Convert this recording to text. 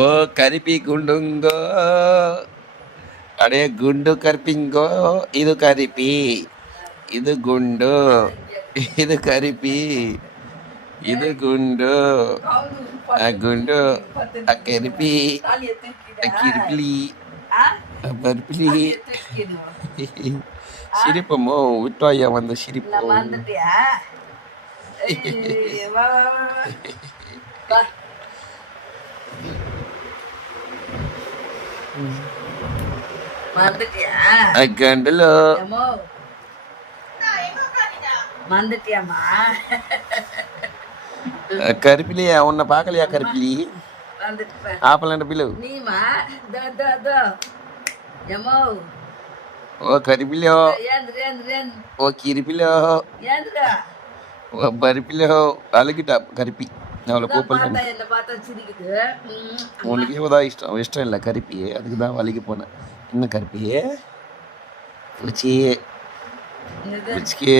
ஓ கருப்பி குண்டுங்கோ, அடே குண்டு கருப்பிங்கோ. இது கருப்பி, இது குண்டு, இது கருப்பி, இது குண்டு. குண்டு கருப்பி கிருப்பிலி பருப்பிலி. சிரிப்பமோ விட்டோயா வந்து சிரிப்பு. கண்டலோ வந்துட்டியாமா? கருப்பிலியா உன்னை பார்க்கலையா? கருப்பிலி ஆப்பலண்ட பிலு நீமா எமோ ஓ கருப்பிலோ, ஓ கிருப்பிலோ, ஓ பருப்பிலோ. அழுகிட்டா கருப்பி. அவளை கூப்பிடல. உனக்கு இவதான் இஷ்டம், இஷ்டம் இல்லை கருப்பி. அதுக்கு தான் வலிக்கு போனேன். என்ன கருப்பி பூச்சி பூச்சிக்கு